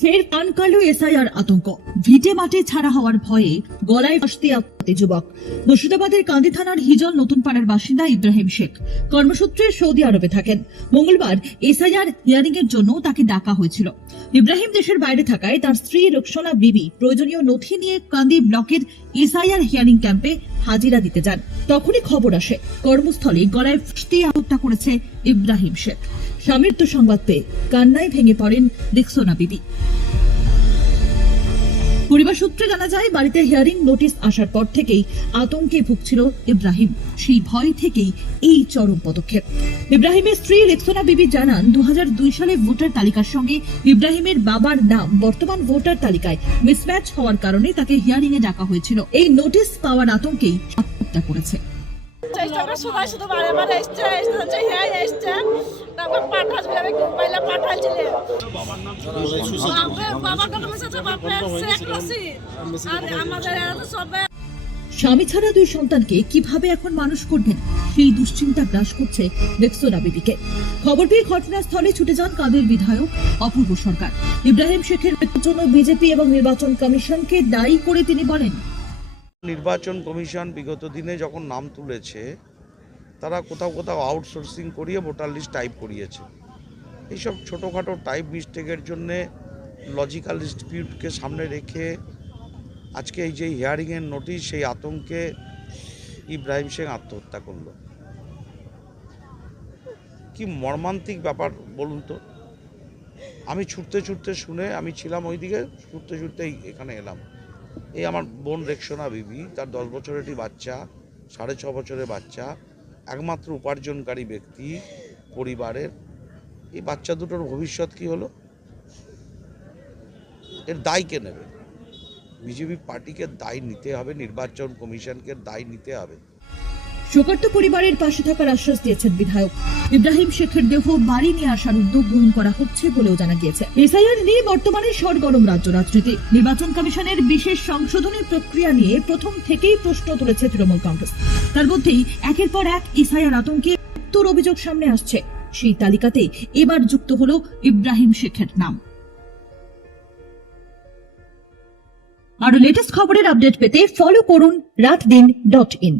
ফের কান কালো এসআইআর আতঙ্ক, ভিটে মাঠে ছাড়া হওয়ার ভয়ে গলায় ফাঁসতে আত্মহত্যা যুবক। মুর্শিদাবাদের কান্দি থানার হিজল নতুন পাড়ার বাসিন্দা ইব্রাহিম শেখ কর্মসূত্রে সৌদি আরবে থাকেন। মঙ্গলবার এসআইআর হিয়ারিং এর জন্য তাকে ডাকা হয়েছিল। ইব্রাহিম দেশের বাইরে থাকায় তার স্ত্রী রুকসানা বিবি প্রয়োজনীয় নথি নিয়ে কান্দি ব্লকের এসআইআর হিয়ারিং ক্যাম্পে হাজিরা দিতে যান। তখনই খবর আসে কর্মস্থলে গলায় ফাঁসতে আত্মহত্যা করেছে ইব্রাহিম শেখ। স্বামীর তো সংবাদ পেয়ে কান্নায় ভেঙে পড়েন রুকসানা বিবি। পরিবার সূত্রে জানা যায়, বাড়িতে হিয়ারিং নোটিশ আসার পর থেকেই আতঙ্কে ভুগছিল ইব্রাহিম। সেই ভয় থেকেই এই চরম পদক্ষেপ। ইব্রাহিমের স্ত্রী রুকসানা বিবি জানান, 2002 সালে ভোটার তালিকার সঙ্গে ইব্রাহিমের বাবার নাম বর্তমান ভোটার তালিকায় মিসম্যাচ হওয়ার কারণে তাকে হিয়ারিং এ ডাকা হয়েছিল। এই নোটিশ পাওয়ার আতঙ্কেই আত্মহত্যা করেছে। শুধু বারে বারে এসছে তারপর পাঠাচ্ছিল মোবাইলে পাঠাচ্ছিলেন বাবার ডকুমেন্টস আছে বাপরে শেখ নাসির আর আমাদের সবে। স্বামী ছাড়া দুই সন্তানকে কিভাবে এখন মানুষ করবেন, সেই দুশ্চিন্তা গ্রাস করছে রুকসানা বিবিকে। খবর পেয়ে ঘটনাস্থলে ছুটে যান কাঁদির বিধায়ক অপূর্ব সরকার। ইব্রাহিম শেখের মৃত্যুর জন্য বিজেপি এবং নির্বাচন কমিশনকে দায়ী করে তিনি বলেন, নির্বাচন কমিশন বিগত দিনে যখন নাম তুলেছে তারা কোথাও কোথাও আউটসোর্সিং করিয়ে ভোটার লিস্ট টাইপ করিয়েছে। এইসব ছোটোখাটো টাইপ মিস্টেকের জন্যে লজিক্যাল ডিসপিউটকে সামনে রেখে আজকে এই যে হিয়ারিংয়ের নোটিশ, সেই আতঙ্কে ইব্রাহিম শেখ আত্মহত্যা করল। কি মর্মান্তিক ব্যাপার বলুন তো। আমি ছুটতে ছুটতে শুনে, আমি ছিলাম ওইদিকে, ছুটতে ছুটতে এখানে এলাম। এই আমার বোন রুকসানা বিবি, তার 10 বছরের একটি বাচ্চা, 6.5 বছরের বাচ্চা, একমাত্র উপার্জনকারী ব্যক্তি পরিবারের। এই বাচ্চা দুটোর ভবিষ্যৎ কি হলো, এর দায় কে নেবে? বিজেপি পার্টিকে দায় নিতে হবে, নির্বাচন কমিশনকে দায় নিতে হবে। শোকার্ত পরিবারের পাশে থাকার আশ্বাস দিয়েছেন বিধায়ক। ইব্রাহিম শেখের দেহ বাড়ি নিয়ে আসার উদ্যোগ গ্রহণ করা হচ্ছে বলেও জানা গিয়েছে। এসআইআর নিয়ে বর্তমানে সরগরম রাজ্য রাজনীতি। নির্বাচন কমিশনের বিশেষ সংশোধনী প্রক্রিয়া নিয়ে প্রথম থেকেই প্রশ্ন তুলেছে তৃণমূল কংগ্রেস। তার মধ্যেই একের পর এক এসআইআর আতঙ্কে মৃত্যুর অভিযোগ সামনে আসছে। সেই তালিকাতে এবার যুক্ত হলো ইব্রাহিম শেখের নাম। আরো লেটেস্ট খবরের আপডেট পেতে ফলো করুন রাতদিন.in।